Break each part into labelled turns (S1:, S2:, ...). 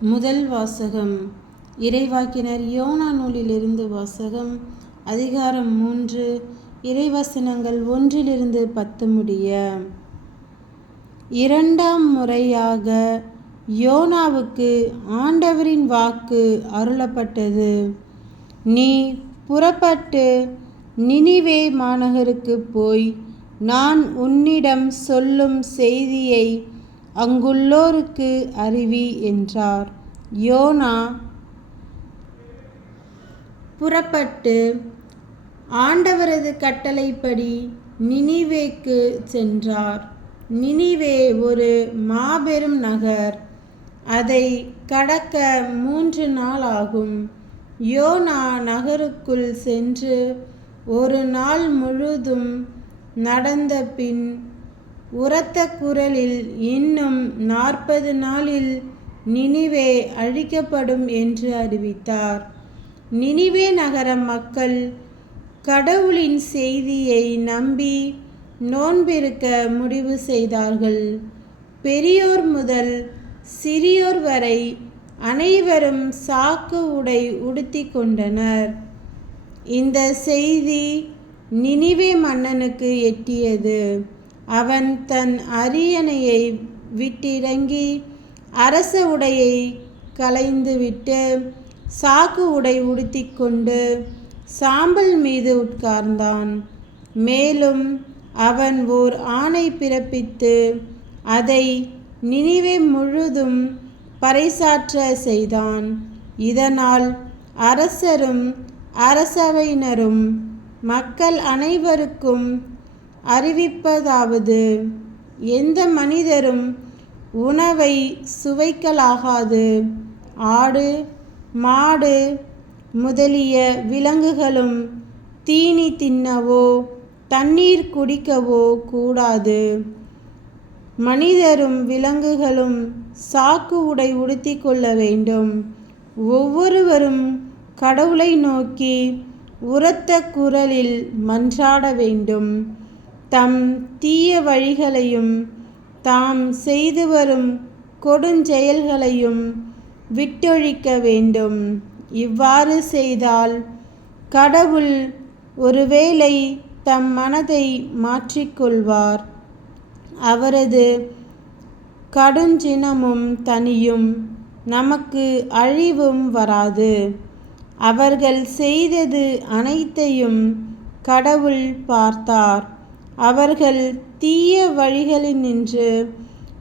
S1: முதல் வாசகம். இறைவாக்கினர் யோனா நூலிலிருந்து வாசகம். அதிகாரம் மூன்று. இறைவசனங்கள் ஒன்றிலிருந்து பத்து முடிய. இரண்டாம் முறையாக யோனாவுக்கு ஆண்டவரின் வாக்கு அருளப்பட்டது. நீ புறப்பட்டு நினிவே மாநகருக்கு போய் நான் உன்னிடம் சொல்லும் செய்தியை அங்குள்ளோருக்கு அறிவி என்றார். யோனா புறப்பட்டு ஆண்டவரது கட்டளைப்படி நினிவேக்கு சென்றார். நினிவே ஒரு மாபெரும் நகர். அதை கடக்க மூன்று நாள் ஆகும். யோனா நகருக்குள் சென்று ஒரு நாள் முழுதும் நடந்த பின் உரத்த குரலில் இன்னும் நாற்பது நாளில் நினிவே அழிக்கப்படும் என்று அறிவித்தார். நினிவே நகர மக்கள் கடவுளின் செய்தியை நம்பி நோன்பிருக்க முடிவு செய்தார்கள். பெரியோர் முதல் சிறியோர் வரை அனைவரும் சாக்கு உடை உடுத்தி கொண்டனர். இந்த செய்தி நினிவே மன்னனுக்கு எட்டியது. அவன் தன் அரியணையை விட்டிறங்கி அரச உடையை களைந்துவிட்டு சாக்கு உடை உடுத்தி கொண்டு சாம்பல் மீது உட்கார்ந்தான். மேலும் அவன் ஓர் ஆணை பிறப்பித்து அதை நினைவை முழுதும் பறைசாற்ற செய்தான். இதனால் அரசரும் அரசவையினரும் மக்கள் அனைவருக்கும் அறிவிப்பதாவது. எந்த மனிதரும் உணவை சுவைக்கலாகாது. ஆடு மாடு முதலிய விலங்குகளும் தீனி தின்னவோ தண்ணீர் குடிக்கவோ கூடாது. மனிதரும் விலங்குகளும் சாக்கு உடை உடுத்தி கொள்ள வேண்டும். ஒவ்வொருவரும் கடவுளை நோக்கி உரத்த குரலில் மன்றாட வேண்டும். தம் தீய வழிகளையும் தாம் செய்து வரும் கொடுஞ்செயல்களையும் விட்டொழிக்க வேண்டும். இவ்வாறு செய்தால் கடவுள் ஒருவேளை தம் மனதை மாற்றிக்கொள்வார். அவரது கடுஞ்சினமும் தனியும் நமக்கு அழிவும் வராது. அவர்கள் செய்தது அனைத்தையும் கடவுள் பார்த்தார். அவர்கள் தீய வழிகளில் நின்று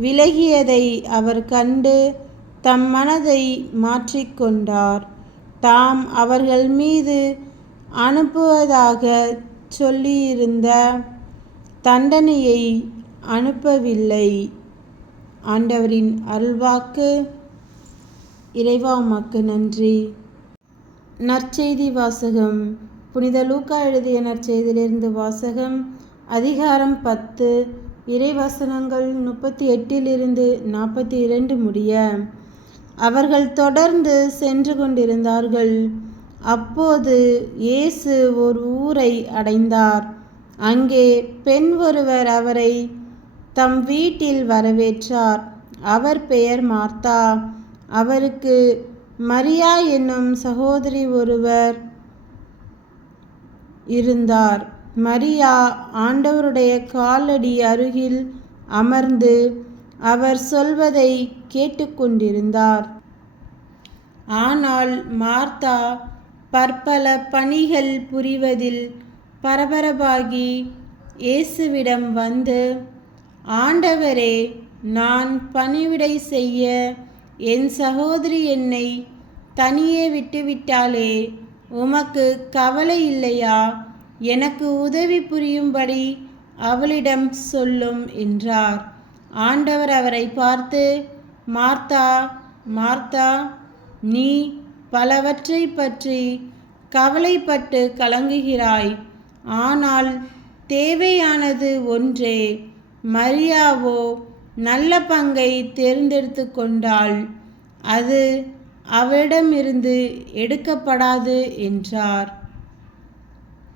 S1: விலகியதை அவர் கண்டு தம் மனதை மாற்றிக்கொண்டார். தாம் அவர்கள் மீது அனுப்புவதாக சொல்லியிருந்த தண்டனையை அனுப்பவில்லை. ஆண்டவரின் அருள்வாக்கு. இறைவா உமக்கு நன்றி. நற்செய்தி வாசகம். புனித லூக்கா எழுதிய நற்செய்தியிலிருந்து வாசகம். அதிகாரம் பத்து. இறைவசனங்கள் முப்பத்தி எட்டிலிருந்து நாற்பத்தி இரண்டு முடிய அவர்கள் தொடர்ந்து சென்று கொண்டிருந்தார்கள். அப்போது இயேசு ஒரு ஊரை அடைந்தார். அங்கே பெண் ஒருவர் அவரை தம் வீட்டில் வரவேற்றார். அவர் பெயர் மார்த்தா. அவருக்கு மரியா என்னும் சகோதரி ஒருவர் இருந்தார். மரியா ஆண்டவருடைய காலடி அருகில் அமர்ந்து அவர் சொல்வதை கேட்டுக்கொண்டிருந்தார். ஆனால் மார்த்தா பற்பல பணிகள் புரிவதில் பரபரப்பாகி இயேசுவிடம் வந்து ஆண்டவரே நான் பணிவிடை செய்ய என் சகோதரி என்னை தனியே விட்டுவிட்டாலே உமக்கு கவலை இல்லையா? எனக்கு உதவி புரியும்படி அவளிடம் சொல்லும் என்றார். ஆண்டவர் அவரை பார்த்து மார்த்தா மார்த்தா நீ பலவற்றை பற்றி கவலைப்பட்டு கலங்குகிறாய். ஆனால் தேவையானது ஒன்றே. மரியாவோ நல்ல பங்கை தேர்ந்தெடுத்து கொண்டாள். அது அவரிடமிருந்து எடுக்கப்படாது என்றார்.